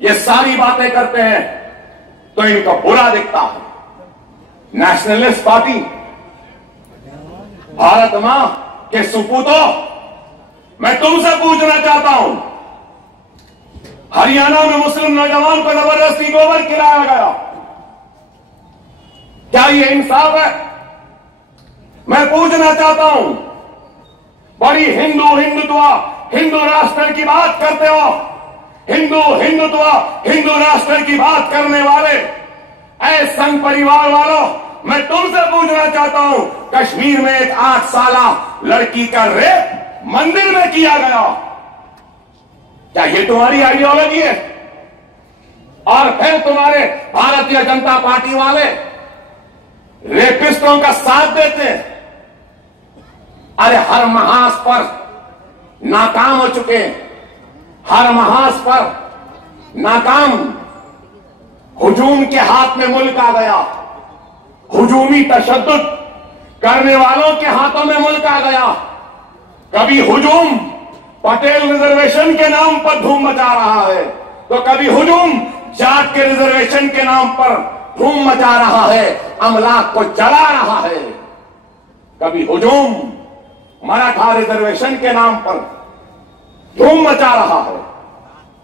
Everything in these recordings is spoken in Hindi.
ये सारी बातें करते हैं तो इनको बुरा दिखता है। नेशनलिस्ट पार्टी, भारत मां के सुपूतों, मैं तुमसे पूछना चाहता हूं, हरियाणा में मुस्लिम नौजवान को जबरदस्ती गोबर खिलाया गया, क्या ये इंसाफ है? मैं पूछना चाहता हूं, बड़ी हिंदू राष्ट्र की बात करते हो, हिंदू राष्ट्र की बात करने वाले ऐ संघ परिवार वालों, मैं तुमसे पूछना चाहता हूं, कश्मीर में एक 8 साला लड़की का रेप मंदिर में किया गया, क्या ये तुम्हारी आइडियोलॉजी है? और फिर तुम्हारे भारतीय जनता पार्टी वाले रेपिस्टों का साथ देते हैं। अरे हर महाज पर नाकाम हो चुके, हर महाज पर नाकाम, हुजूम के हाथ में मुल्क आ गया, हुजूमी तशद्दुद करने वालों के हाथों में मुल्क आ गया। कभी हुजूम पटेल रिजर्वेशन के नाम पर धूम मचा रहा है, तो कभी हुजूम जाट के रिजर्वेशन के नाम पर धूम मचा रहा है, अमलाक को जला रहा है। कभी हुजूम मराठा रिजर्वेशन के नाम पर धूम मचा रहा है,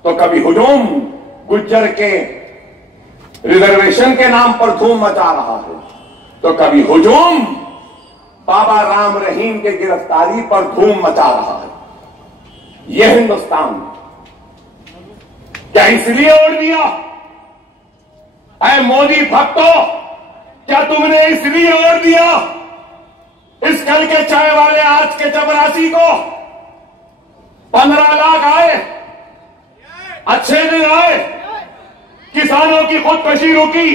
तो कभी हुजूम गुज्जर के रिजर्वेशन के नाम पर धूम मचा रहा है, तो कभी हुजूम बाबा राम रहीम के गिरफ्तारी पर धूम मचा रहा है। यह हिंदुस्तान क्या इसलिए ओढ़ दिया? ऐ मोदी भक्तों, क्या तुमने इसलिए ओढ़ दिया इस कल के चाय वाले आज के चपरासी को? 15 लाख आए, अच्छे दिन आए, किसानों की खुदकशी रुकी,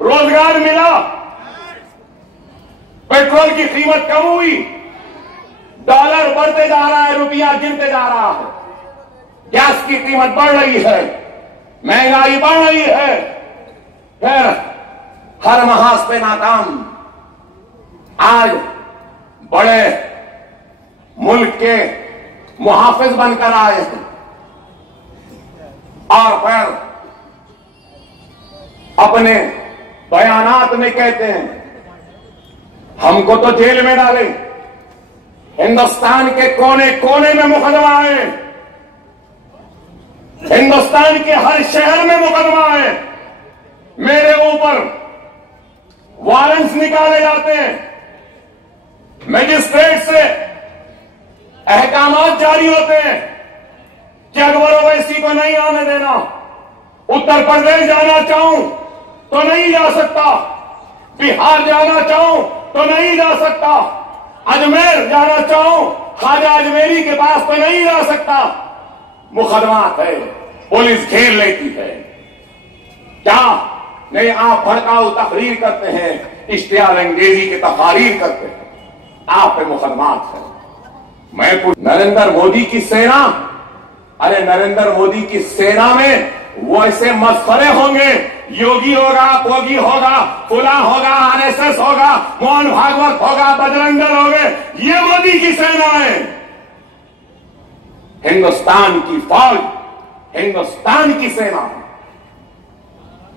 रोजगार मिला, पेट्रोल की कीमत कम हुई, डॉलर बढ़ते जा रहा है, रुपया गिरते जा रहा है, गैस की कीमत बढ़ रही है, महंगाई बढ़ रही है, फिर हर महाज पे नाकाम। आज बड़े मुल्क के मुहाफिज बनकर आए हैं और फिर अपने बयानात में कहते हैं हमको तो जेल में डाले, हिंदुस्तान के कोने कोने में मुकदमा है, हिंदुस्तान के हर शहर में मुकदमा है, मेरे ऊपर वारंट्स निकाले जाते हैं, मजिस्ट्रेट से अहकामात जारी होते हैं कि अकबर ओवैसी को नहीं आने देना, उत्तर प्रदेश जाना चाहूं तो नहीं जा सकता, बिहार जाना चाहूं तो नहीं जा सकता, अजमेर जाना चाहूं ख्वाजा अजमेरी के पास तो नहीं जा सकता, मुकदमात है, पुलिस घेर लेती है। क्या नहीं, आप भड़काऊ तकरीर करते हैं, इश्तिहार अंगेजी की तकारीर करते हैं, आप पे मुकदमात है। मैं नरेंद्र मोदी की सेना, अरे नरेंद्र मोदी की सेना में वो ऐसे मस्खरे होंगे, योगी होगा, पोगी होगा, फुला होगा, आरएसएस होगा, मोहन भागवत होगा, बजरंग दल होंगे, ये मोदी की सेना है। हिंदुस्तान की फौज, हिंदुस्तान की सेना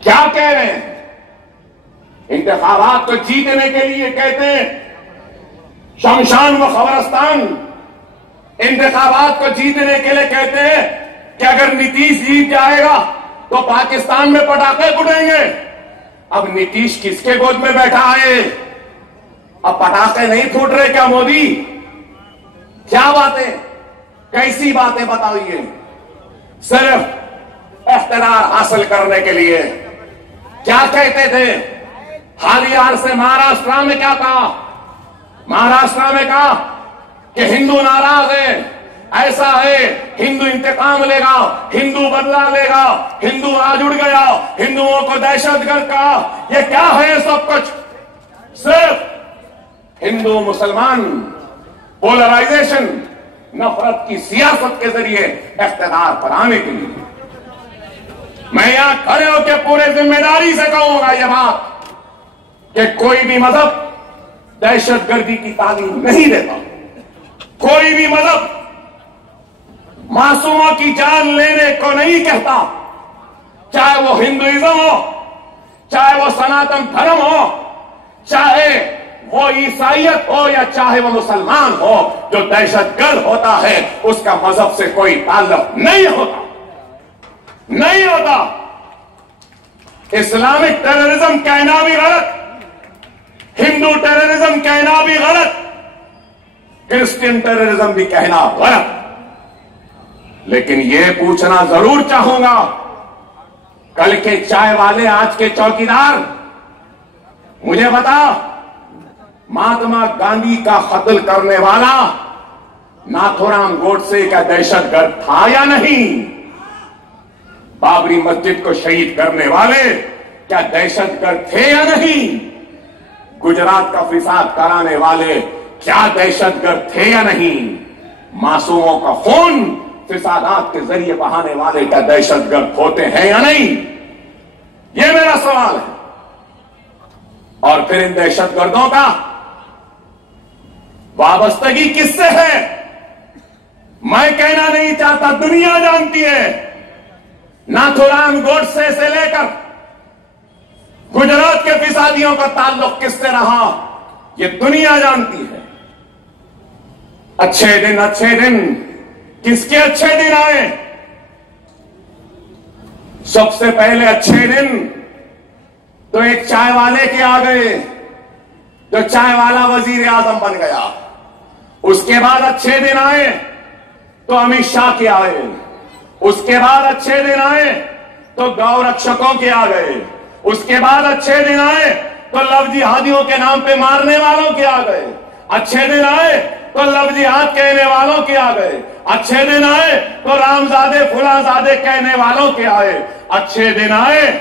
क्या कह रहे हैं? इंतखाबात को जीतने के लिए कहते हैं शमशान व खबरस्तान, इंतखाबात को जीतने के लिए कहते हैं कि अगर नीतीश जीत जाएगा तो पाकिस्तान में पटाखे फूटेंगे। अब नीतीश किसके गोद में बैठा है? अब पटाखे नहीं फूट रहे क्या मोदी? क्या बातें, कैसी बातें बताइए? सिर्फ इख्तियार हासिल करने के लिए क्या कहते थे? हालिया से महाराष्ट्र में क्या कहा? महाराष्ट्र में कहा कि हिंदू नाराज है, ऐसा है, हिंदू इंतकाम लेगा, हिंदू बदला लेगा, हिंदू आज उड़ गया, हिंदुओं को दहशतगर्द कहा। ये क्या है सब कुछ? सिर्फ हिंदू मुसलमान पोलराइजेशन, नफरत की सियासत के जरिए इख्तियार पर आने के लिए। मैं यहां खड़े होकर पूरे जिम्मेदारी से कहूंगा यह बात कि कोई भी मजहब दहशतगर्दी की तालीम नहीं देता, कोई भी मजहब मासूमों की जान लेने को नहीं कहता, चाहे वो हिंदुइज्म हो, चाहे वो सनातन धर्म हो, चाहे वो ईसाइयत हो या चाहे वो मुसलमान हो, जो दहशतगर्द होता है उसका मजहब से कोई ताल्लुक नहीं होता, नहीं होता। इस्लामिक टेररिज्म कहना भी गलत, हिंदू टेररिज्म कहना भी गलत, क्रिश्चियन टेररिज्म भी कहना गलत। लेकिन यह पूछना जरूर चाहूंगा, कल के चाय वाले आज के चौकीदार, मुझे बता, महात्मा गांधी का कत्ल करने वाला नाथूराम गोडसे का दहशतगर्द था या नहीं? बाबरी मस्जिद को शहीद करने वाले क्या दहशतगर्द थे या नहीं? गुजरात का फिसाद कराने वाले क्या दहशतगर्द थे या नहीं? मासूमों का खून फिसादात के जरिए बहाने वाले क्या दहशतगर्द होते हैं या नहीं? यह मेरा सवाल है। और फिर इन दहशतगर्दों का वाबस्तगी किससे है? मैं कहना नहीं चाहता, दुनिया जानती है। नाथूराम गोडसे से लेकर गुजरात के फिसादियों का ताल्लुक किससे रहा, यह दुनिया जानती है। अच्छे दिन किसके अच्छे दिन आए? सबसे पहले अच्छे दिन तो एक चाय वाले के आ गए, जो चाय वाला वजीर आजम बन गया। उसके बाद अच्छे दिन आए तो अमित शाह के आए। उसके बाद अच्छे दिन आए तो गौ रक्षकों के आ गए। उसके बाद अच्छे दिन आए तो लव जिहादियों के नाम पे मारने वालों के आ गए। अच्छे दिन आए तो लव जिहाद कहने वालों के आ गए। अच्छे दिन आए तो रामजादे फुलाजादे कहने वालों के आए। अच्छे दिन आए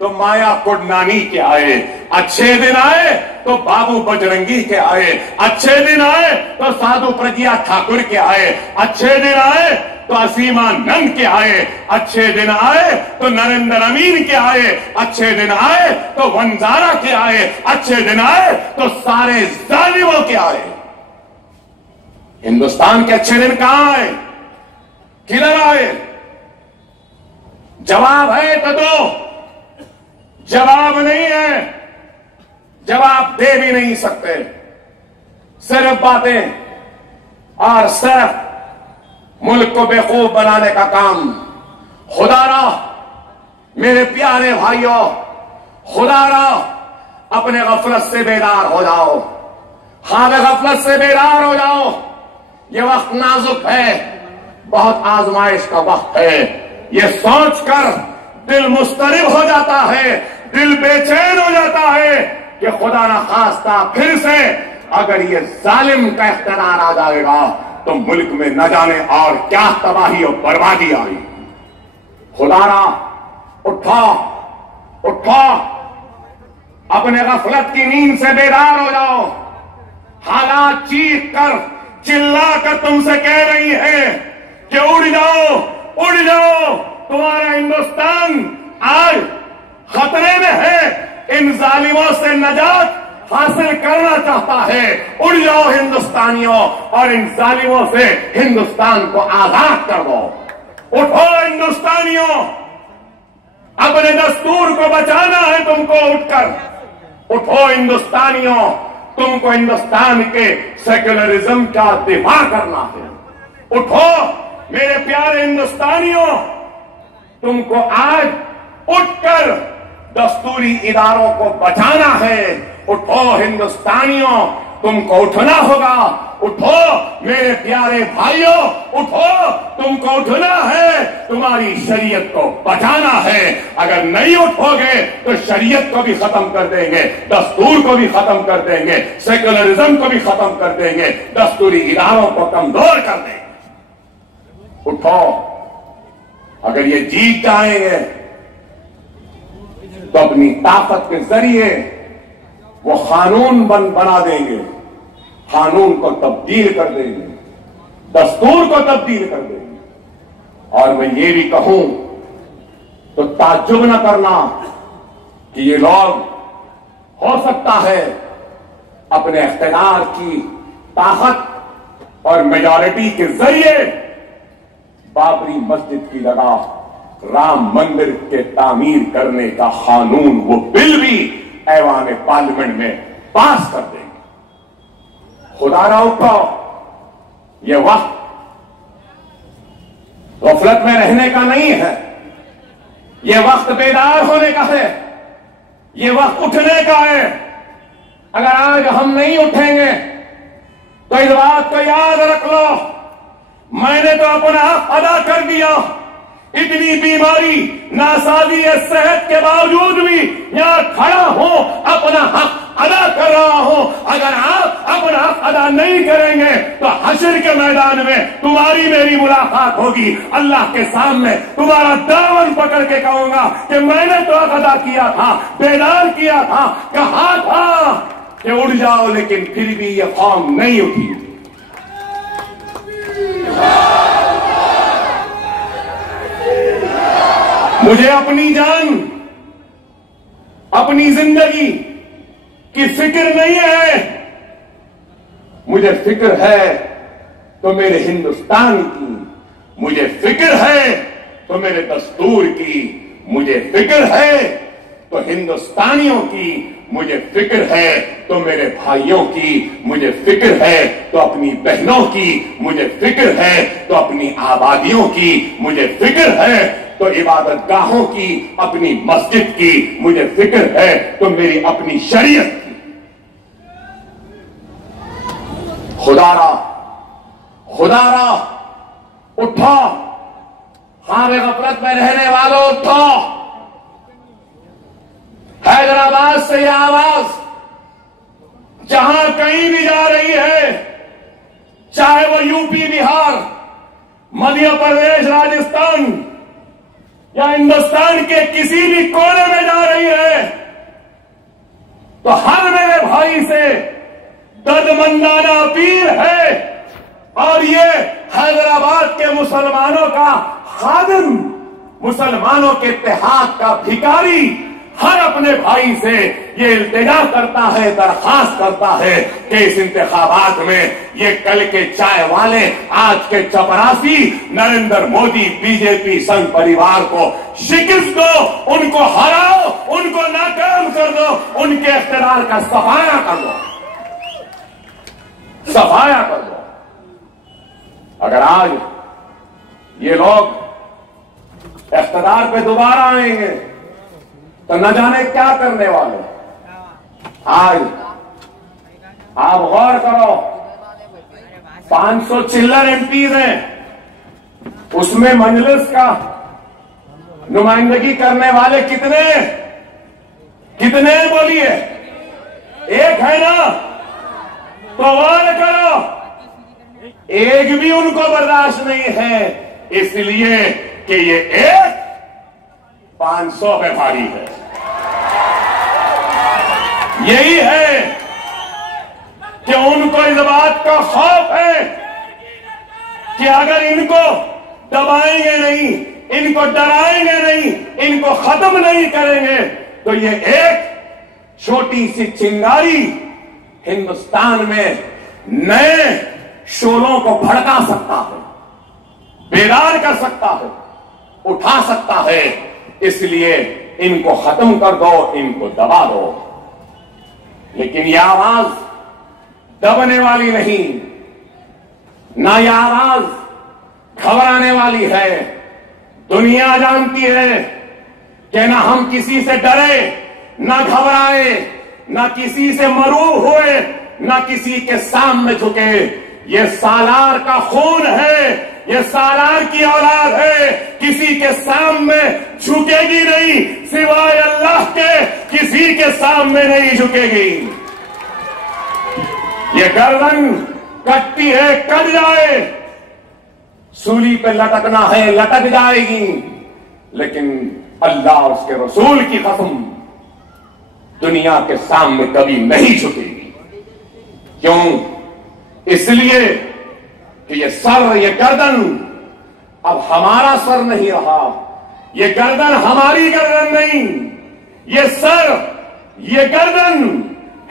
तो माया कुडनानी के आए। अच्छे दिन आए तो बाबू बजरंगी के आए। अच्छे दिन आए तो साधु प्रज्ञा ठाकुर के आए। अच्छे दिन आए तो असीमानंद के आए। अच्छे दिन आए तो नरेंद्र अमीन के आए। अच्छे दिन आए तो वंजारा के आए। अच्छे दिन आए तो सारे जालिमों के आए। हिंदुस्तान के अच्छे दिन कहां आए, किधर आए? जवाब है तो दो, जवाब नहीं है, जवाब दे भी नहीं सकते। सिर्फ बातें और सिर्फ मुल्क को बेवकूफ बनाने का काम। खुदारा मेरे प्यारे भाइयों, खुदारा अपने गफलत से बेदार हो जाओ। हाँ, गफलत से बेदार हो जाओ। ये वक्त नाजुक है, बहुत आजमाइश का वक्त है। ये सोचकर दिल मुस्तरिब हो जाता है, दिल बेचैन हो जाता है कि खुदा ना खास्ता फिर से अगर ये जालिम का इख्तियार आ जाएगा तो मुल्क में न जाने और क्या तबाही और बर्बादी आई। खुदारा उठो, उठो, अपने गफलत की नींद से बेदार हो जाओ। हालात चीख कर चिल्ला कर तुमसे कह रही है कि उड़ जाओ, उड़ जाओ। तुम्हारा हिंदुस्तान आज खतरे में है, इन जालिमों से नजात हासिल करना चाहता है। उड़ जाओ हिंदुस्तानियों और इन जालिमों से हिंदुस्तान को आजाद कर दो। उठो हिंदुस्तानियों, अपने दस्तूर को बचाना है तुमको। उठकर उठो हिंदुस्तानियों, तुमको हिंदुस्तान के सेक्युलरिज्म का दिफा करना है। उठो मेरे प्यारे हिंदुस्तानियों, तुमको आज उठकर दस्तूरी इदारों को बचाना है। उठो हिंदुस्तानियों, तुमको उठना होगा। उठो मेरे प्यारे भाइयों, उठो, तुमको उठना है। तुम्हारी शरीयत को बचाना है। अगर नहीं उठोगे तो शरीयत को भी खत्म कर देंगे, दस्तूर को भी खत्म कर देंगे, सेक्युलरिज्म को भी खत्म कर देंगे, दस्तूरी इदारों को कमजोर कर देंगे। उठो, अगर ये जीत जाएंगे तो अपनी ताकत के जरिए वो कानून बना देंगे, कानून को तब्दील कर देंगे, दस्तूर को तब्दील कर देंगे। और मैं ये भी कहूं तो ताज्जुब न करना कि ये लोग हो सकता है अपने इख्तियार की ताकत और मेजॉरिटी के जरिए बाबरी मस्जिद की जगह राम मंदिर के तामीर करने का कानून, वो बिल भी ऐवान पार्लियामेंट में पास कर देंगे। खुदारा उठो, ये वक्त गफलत में रहने का नहीं है, ये वक्त बेदार होने का है, ये वक्त उठने का है। अगर आज हम नहीं उठेंगे तो इस बात को याद रख लो, मैंने तो अपना हक अदा कर दिया। इतनी बीमारी, नासाजी सेहत के बावजूद भी यहां खड़ा हूं, अपना हक अदा कर रहा हूं। अगर आप अपना हक अदा नहीं करेंगे तो हश्र के मैदान में तुम्हारी मेरी मुलाकात होगी। अल्लाह के सामने तुम्हारा दामन पकड़ के कहूंगा कि मैंने तो हक अदा किया था, बेदार किया था, कहा था कि उठ जाओ, लेकिन फिर भी यह कौम नहीं उठी। मुझे अपनी जान, अपनी जिंदगी की फिक्र नहीं है, मुझे फिक्र है तो मेरे हिंदुस्तान की, मुझे फिक्र है तो मेरे दस्तूर की, मुझे फिक्र है तो हिंदुस्तानियों की, मुझे फिक्र है तो मेरे भाइयों की, मुझे फिक्र है तो अपनी बहनों की, मुझे फिक्र है तो अपनी आबादियों की, मुझे फिक्र है तो इबादत गाहों की, अपनी मस्जिद की, मुझे फिक्र है तो मेरी अपनी शरीयत की। खुदारा, खुदारा उठो, खाने गफलत में रहने वालों उठो। हैदराबाद से यह आवाज जहां कहीं भी जा रही है, चाहे वो यूपी, बिहार, मध्य प्रदेश, राजस्थान या हिंदुस्तान के किसी भी कोने में जा रही है, तो हर मेरे भाई से दर्दमंदाना अपील है। और ये हैदराबाद के मुसलमानों का खादिम, मुसलमानों के इत्तेहाद का भिखारी हर अपने भाई से ये इल्तिजा करता है, दरखास्त करता है कि इस इंतखाबात में ये कल के चाय वाले, आज के चपरासी नरेंद्र मोदी, बीजेपी संघ परिवार को शिकस्त दो, उनको हराओ, उनको नाकाम कर दो, उनके इख्तियार का सफाया कर दो, सफाया कर दो। अगर आज ये लोग इख्तियार पे दोबारा आएंगे तो न जाने क्या करने वाले। आज आप गौर करो, 500 चिल्लर एमपीज हैं, उसमें मजलिस का नुमाइंदगी करने वाले कितने कितने बोलिए? एक है ना? तो गौर करो, एक भी उनको बर्दाश्त नहीं है, इसलिए कि ये एक 500 पे भारी है। यही है कि उनको इस बात का खौफ है कि अगर इनको दबाएंगे नहीं, इनको डराएंगे नहीं, इनको खत्म नहीं करेंगे तो ये एक छोटी सी चिंगारी हिंदुस्तान में नए शोलों को भड़का सकता है, बेदार कर सकता है, उठा सकता है। इसलिए इनको खत्म कर दो, इनको दबा दो। लेकिन यह आवाज दबने वाली नहीं, ना यह आवाज घबराने वाली है। दुनिया जानती है कि ना हम किसी से डरे, ना घबराए, ना किसी से मरूब हुए, ना किसी के सामने झुके। ये सालार का खून है, ये सालार की औलाद है, किसी के सामने झुकेगी नहीं, सिवाय अल्लाह के किसी के सामने नहीं झुकेगी। ये गर्दन कटती है, कट जाए, सूली पे लटकना है, लटक जाएगी, लेकिन अल्लाह और उसके रसूल की कसम दुनिया के सामने कभी नहीं झुकेगी। क्यों? इसलिए कि ये सर, ये गर्दन अब हमारा सर नहीं रहा, ये गर्दन हमारी गर्दन नहीं, ये सर, ये गर्दन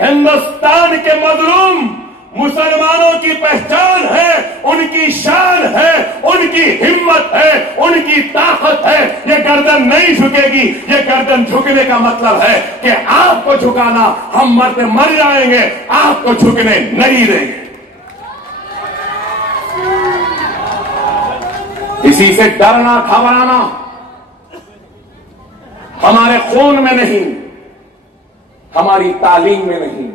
हिंदुस्तान के मजलूम मुसलमानों की पहचान है, उनकी शान है, उनकी हिम्मत है, उनकी ताकत है। ये जाएगी। ये गर्दन झुकने का मतलब है कि आपको झुकाना, हम मरते मर जाएंगे, आपको झुकने नहीं देंगे। किसी से डरना घबराना हमारे खून में नहीं, हमारी तालीम में नहीं,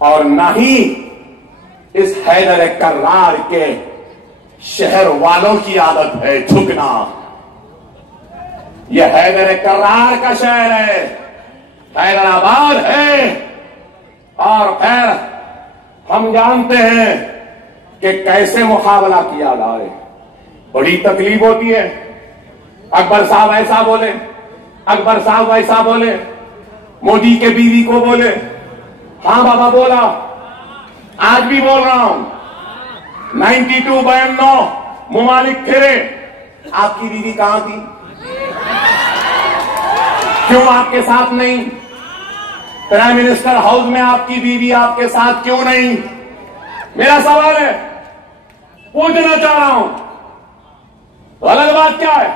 और न ही इस हैदर कर्रार के शहर वालों की आदत है झुकना। यह हैदर कर्रार का शहर है, हैदराबाद है। और खैर हम जानते हैं कि कैसे मुकाबला किया जाए। बड़ी तकलीफ होती है। अकबर साहब ऐसा बोले, अकबर साहब वैसा बोले, मोदी के बीवी को बोले। हाँ बाबा बोला, आज भी बोल रहा हूं। 92-92 मुमालिक फिरे, आपकी बीवी कहां थी? क्यों आपके साथ नहीं? प्राइम मिनिस्टर हाउस में आपकी बीवी आपके साथ क्यों नहीं? मेरा सवाल है, पूछना चाह रहा हूं। तो अलग बात क्या है?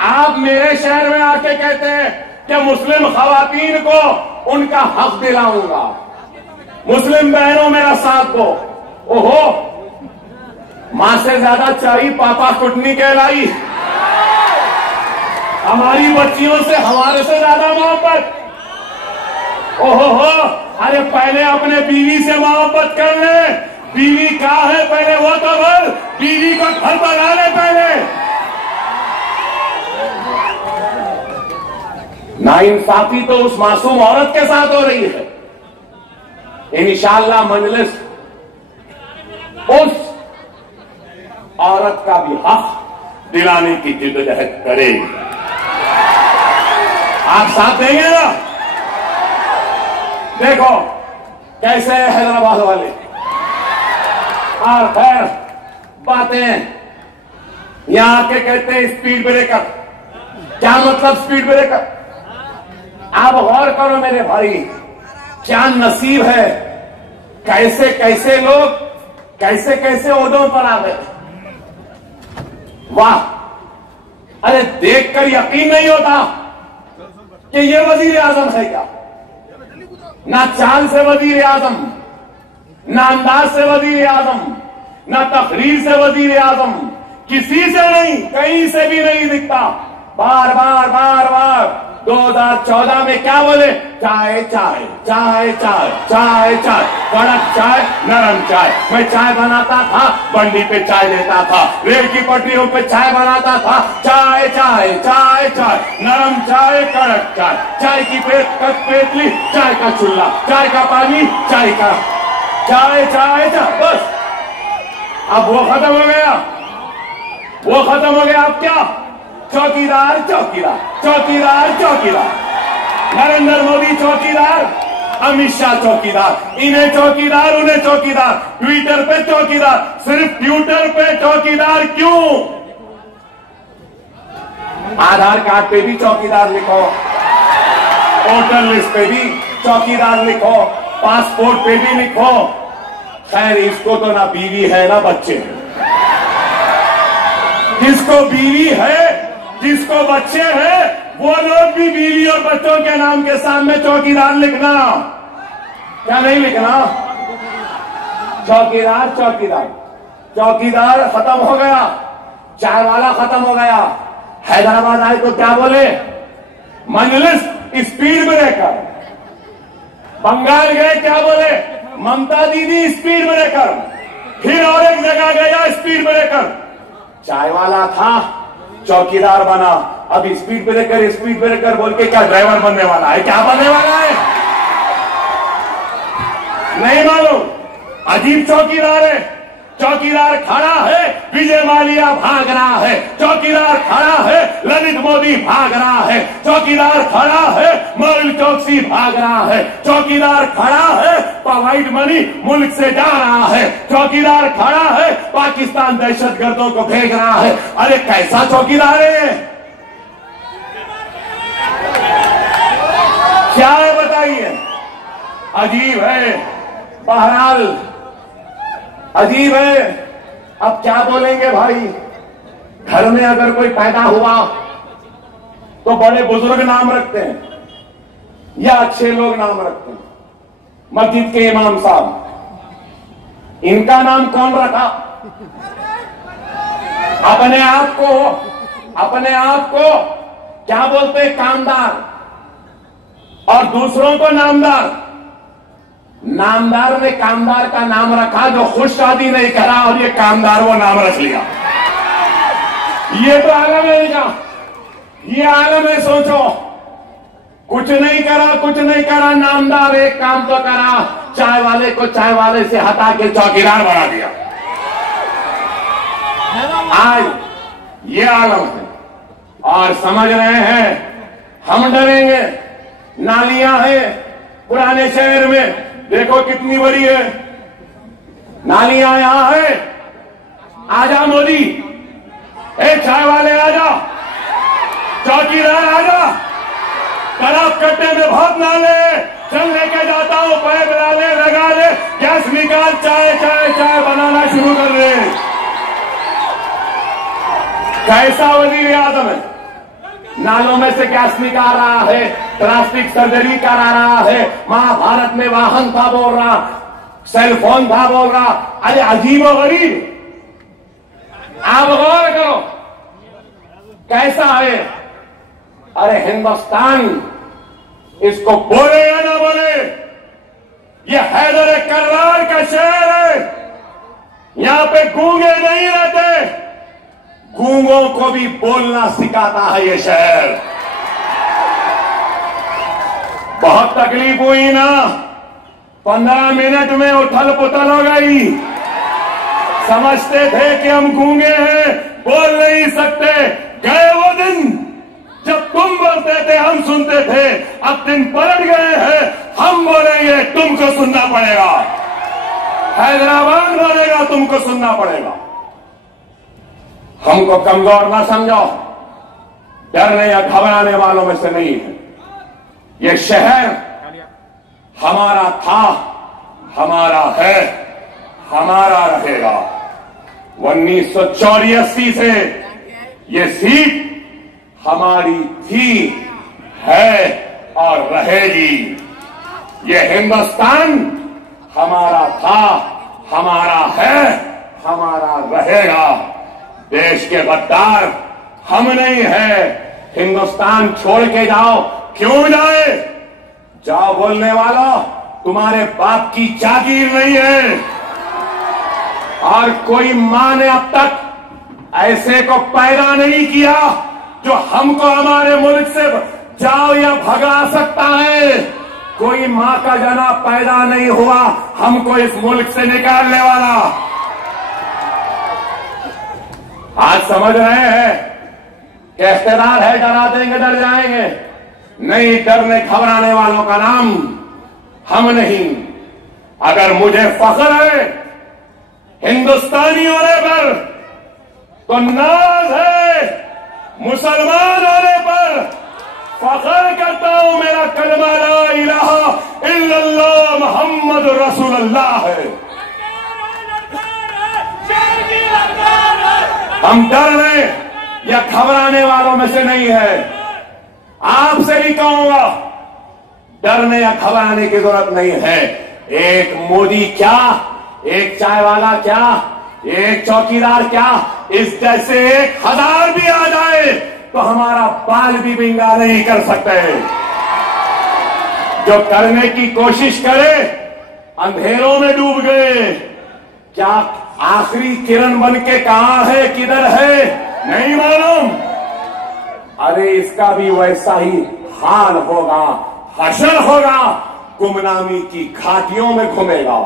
आप मेरे शहर में आके कहते हैं कि मुस्लिम खवातीन को उनका हक दिलाऊंगा, मुस्लिम बहनों मेरा साथ दो। ओहो, मां से ज्यादा चाहिए पापा कुटनी कहलाई। हमारी बच्चियों से हमारे से ज्यादा मोहब्बत। ओहो, अरे पहले अपने बीवी से मोहब्बत कर ले। बीवी कहाँ है पहले वो तो बोल, बीवी को घर बना ले पहले। नाइंसाफी तो उस मासूम औरत के साथ हो रही है। इंशाअल्लाह मजलिस उस औरत का भी हक दिलाने की जिद्दोजहद करेगी। आप साथ देंगे ना? देखो कैसे हैदराबाद वाले। और खैर बातें यहां आके कहते हैं स्पीड ब्रेकर। क्या मतलब स्पीड ब्रेकर? आप गौर करो मेरे भाई, क्या नसीब है, कैसे कैसे लोग कैसे कैसे ओहदों पर आ गए। वाह, अरे देखकर यकीन नहीं होता कि ये वजीर आजम है क्या। ना चाल से वजीर आजम, ना अंदाज से वजीर आजम, ना तकरीर से वजीर आजम, किसी से नहीं, कहीं से भी नहीं दिखता। बार बार बार बार 2014 में क्या बोले? चाय चाय चाय चाय चाय चाय, कड़क चाय नरम चाय। मैं चाय बनाता था, बंडी पे चाय देता था, रेल की पटरियों पे चाय बनाता था। चाय चाय चाय चाय, नरम चाय कड़क चाय, चाय की पेटली, चाय का चूल्हा, चाय का पानी, चाय का चाय चाय चाय, बस। अब वो खत्म हो गया, वो खत्म हो गया। अब क्या? चौकीदार चौकीदार चौकीदार चौकीदार, नरेंद्र मोदी चौकीदार, अमित शाह चौकीदार, इन्हें चौकीदार उन्हें चौकीदार, ट्विटर पे चौकीदार। सिर्फ ट्विटर पे चौकीदार क्यों? आधार कार्ड पे भी चौकीदार लिखो, वोटर लिस्ट पे भी चौकीदार लिखो, पासपोर्ट पे भी लिखो। खैर इसको तो ना बीवी है ना बच्चे हैं। जिसको बीवी है, जिसको बच्चे हैं, वो लोग भी बीवी और बच्चों के नाम के सामने चौकीदार लिखना। क्या नहीं लिखना? चौकीदार चौकीदार चौकीदार खत्म हो गया, चाय वाला खत्म हो गया। हैदराबाद आए तो क्या बोले? मजलिस स्पीड ब्रेकर। बंगाल गए क्या बोले? ममता दीदी स्पीड ब्रेकर। फिर और एक जगह गया स्पीड ब्रेकर। चाय वाला था, चौकीदार बना, अब स्पीड ब्रेकर बोल के क्या ड्राइवर बनने वाला है? क्या बनने वाला है नहीं मालूम। अजीब चौकीदार है। चौकीदार खड़ा है, विजय माल्या भाग रहा है। चौकीदार खड़ा है, ललित मोदी भाग रहा है। चौकीदार खड़ा है, मेहुल चोकसी भाग रहा है। चौकीदार खड़ा है, व्हाइट मनी मुल्क से जा रहा है। चौकीदार खड़ा है, पाकिस्तान दहशतगर्दों को भेज रहा है। अरे कैसा चौकीदार है? क्या है बताइए? अजीब है। बहरहाल अजीब है। अब क्या बोलेंगे भाई? घर में अगर कोई पैदा हुआ तो बड़े बुजुर्ग नाम रखते हैं या अच्छे लोग नाम रखते हैं। मस्जिद के इमाम साहब, इनका नाम कौन रखा? अपने आप को क्या बोलते हैं? कामदार। और दूसरों को नामदार। नामदार ने कामदार का नाम रखा जो खुद शादी नहीं करा, और ये कामदार वो नाम रख लिया। ये तो आलम है इनका, ये आलम है। सोचो, कुछ नहीं करा, नामदार एक काम तो करा, चाय वाले को चाय वाले से हटा के चौकीदार बना दिया। आज ये आलम है और समझ रहे हैं हम डरेंगे। नालियां हैं पुराने शहर में, देखो कितनी बड़ी है नालियां। यहां है, आजा मोदी, एक चाय वाले आजा, चौकीदार आजा, खराब कट्टे में बहुत नाले, चल लेके जाता हूं, पैप डाले, लगा ले, गैस निकाल, चाय चाय चाय बनाना शुरू कर दे। कैसा वजीर आजम है? नालों में से गैस निकाल रहा है, प्लास्टिक सर्जरी करा रहा है, महाभारत में वाहन था बोल रहा, सेल फोन था बोल रहा। अरे अजीब और गरीब, आप गौर करो कैसा है। अरे हिंदुस्तान इसको बोले या ना बोले, ये हैदर कर्रार का शहर है। यहां पे गूंगे नहीं रहते, गूंगों को भी बोलना सिखाता है ये शहर। बहुत तकलीफ हुई ना, 15 मिनट में उथल पुथल हो गई। समझते थे कि हम गूंगे हैं, बोल नहीं सकते। गए वो दिन जब तुम बोलते थे हम सुनते थे, अब दिन पलट गए हैं, हम बोलेंगे तुमको सुनना पड़ेगा। हैदराबाद बोलेगा तुमको सुनना पड़ेगा। हमको कमजोर ना समझो, डरने या घबराने वालों में से नहीं है। ये शहर हमारा था, हमारा है, हमारा रहेगा। 1984 से ये सीट हमारी थी, है और रहेगी। ये हिंदुस्तान हमारा था, हमारा है, हमारा रहेगा। देश के गद्दार हम नहीं है। हिंदुस्तान छोड़ के जाओ, क्यों जाए? जाओ बोलने वालों, तुम्हारे बाप की जागीर नहीं है। और कोई मां ने अब तक ऐसे को पैदा नहीं किया जो हमको हमारे मुल्क से जाओ या भगा सकता है। कोई मां का जना पैदा नहीं हुआ हमको इस मुल्क से निकालने वाला। आज समझ रहे हैं कि इख्तियार है, डरा देंगे डर जाएंगे। नहीं, डरने घबराने वालों का नाम हम नहीं। अगर मुझे फख्र है हिंदुस्तानी होने पर, तो नाज है मुसलमान होने पर। फख्र करता हूं, मेरा कलमा ला इलाहा इल्लल्लाह मुहम्मद रसूलुल्लाह है। हम डरने या घबराने वालों में से नहीं है। आपसे भी कहूंगा, डरने या घबराने की जरूरत नहीं है। एक मोदी क्या, एक चाय वाला क्या, एक चौकीदार क्या, इस जैसे 1000 भी आ जाए तो हमारा बाल भी बिंगा नहीं कर सकते। जो करने की कोशिश करे अंधेरों में डूब गए। क्या आखिरी किरण बन के कहां है, किधर है, नहीं मालूम। अरे इसका भी वैसा ही हाल होगा, हशर होगा, गुमनामी की घाटियों में घूमेगा।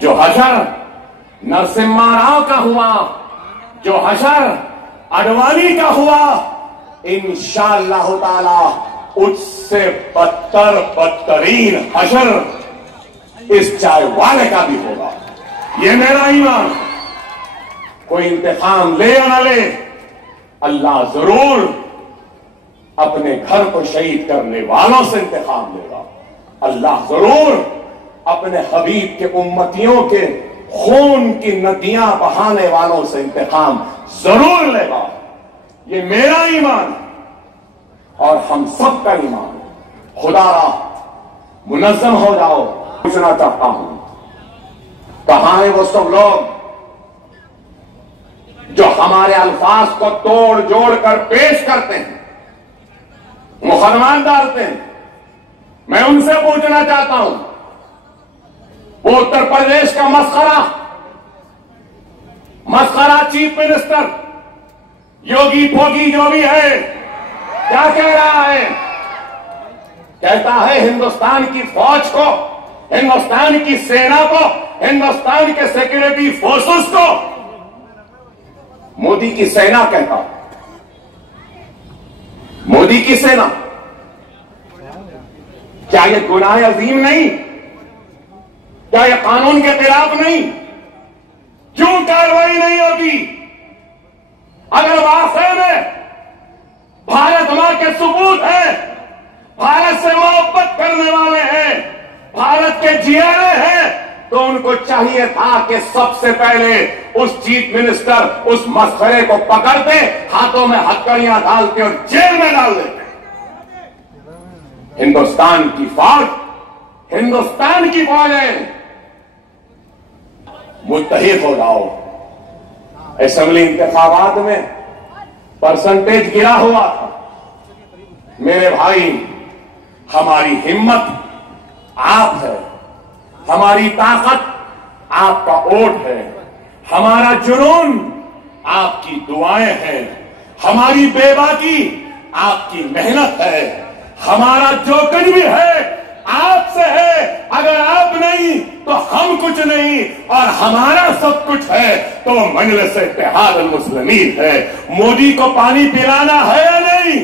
जो हशर नरसिम्हा राव का हुआ, जो हशर अडवाणी का हुआ, इंशाअल्लाह ताला उससे बदतरीन हशर इस चाय वाले का भी होगा। ये मेरा ईमान। कोई इंतकाम ले या ना ले, अल्लाह जरूर अपने घर को शहीद करने वालों से इंतकाम लेगा। अल्लाह जरूर अपने हबीब के उम्मतियों के खून की नदियां बहाने वालों से इंतकाम जरूर लेगा। ये मेरा ईमान। और हम सब का ईमान। खुदारा मुनज़्ज़म हो जाओ। पूछना चाहता हूं, कहां है वो सब लोग जो हमारे अल्फाज को तोड़ जोड़ कर पेश करते हैं, मुकदमान डालते हैं? मैं उनसे पूछना चाहता हूं, वो उत्तर प्रदेश का मस्खरा चीफ मिनिस्टर योगी फोगी जो भी है, क्या कह रहा है? कहता है हिंदुस्तान की फौज को, हिंदुस्तान की सेना को, हिंदुस्तान के सिक्योरिटी फोर्सेस को मोदी की सेना कहता। मोदी की सेना, क्या यह गुनाह अजीम नहीं? क्या यह कानून के खिलाफ नहीं? क्यों कार्रवाई नहीं होगी? अगर वाकई में भारत मां के सबूत हैं, भारत से मोहब्बत करने वाले हैं, भारत के जियारे हैं, तो उनको चाहिए था कि सबसे पहले उस चीफ मिनिस्टर, उस मस्खरे को पकड़ते, हाथों में हथकड़ियां डालते और जेल में डाल देते। हिंदुस्तान की फौज, हिंदुस्तान की फौजें मुत्तहिद हो जाओ। असेंबली इंतखाबात में परसेंटेज गिरा हुआ था। मेरे भाई, हमारी हिम्मत आप है, हमारी ताकत आपका वोट है, हमारा जुनून आपकी दुआएं हैं, हमारी बेबाकी आपकी मेहनत है, हमारा जो कुछ भी है आपसे है। अगर आप नहीं तो हम कुछ नहीं, और हमारा सब कुछ है तो मजलिस इत्तेहाद अल मुस्लिमीन है। मोदी को पानी पिलाना है या नहीं?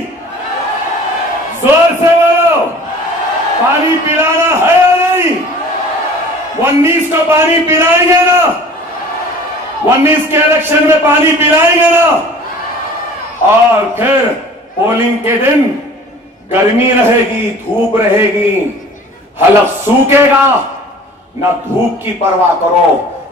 जोर से बोलो, पानी पिलाना है या नहीं? 19 को पानी पिलाएंगे ना? 19 के इलेक्शन में पानी पिलाएंगे ना? और फिर पोलिंग के दिन गर्मी रहेगी, धूप रहेगी, हलक सूखेगा, ना धूप की परवाह करो,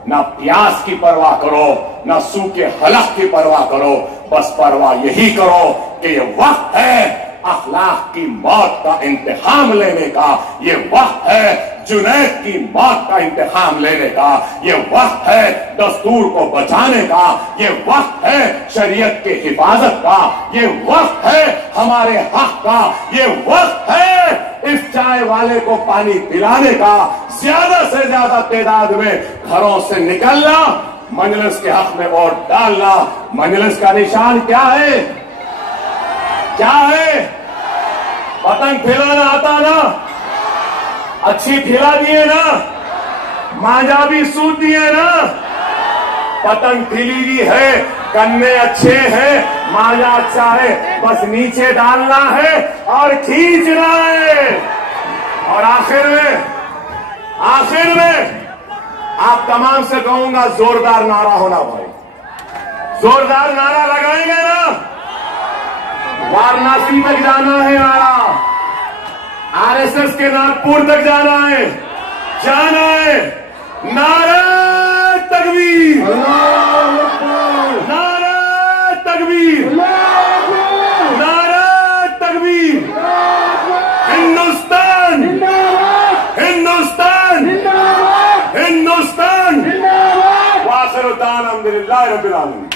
ना प्यास की परवाह करो, ना सूखे हलक की परवाह करो। बस परवाह यही करो कि ये वक्त है अखलाक की मौत का इंतखाम लेने का, ये वक्त है जुनैद की मौत का इंतखाम लेने का, ये वक्त है दस्तूर को बचाने का, ये वक्त है शरीयत की हिफाजत का, ये वक्त है हमारे हक का, ये वक्त है इस चाय वाले को पानी पिलाने का। ज्यादा से ज्यादा तादाद में घरों से निकलना, मजलिस के हक में वोट डालना। मजलिस का निशान क्या है? क्या है? पतंग फैलाना आता ना? अच्छी फैला दिए ना? मांझा भी सूत दिए ना? पतंग फैली हुई है, कन्ने अच्छे हैं, मांझा अच्छा है, बस नीचे डालना है और खींचना है। और आखिर में आप तमाम से कहूंगा, जोरदार नारा होना भाई, जोरदार नारा लगाएंगे ना? वाराणसी तक जाना है नारा, आरएसएस के नागपुर तक जाना है, नारा तकबीर, नारा तकबीर, नारा तकबीर। हिंदुस्तान, हिंदुस्तान, हिंदुस्तान। वाखिर दान अल्हम्दुलिल्लाह रब्बिल आलमीन।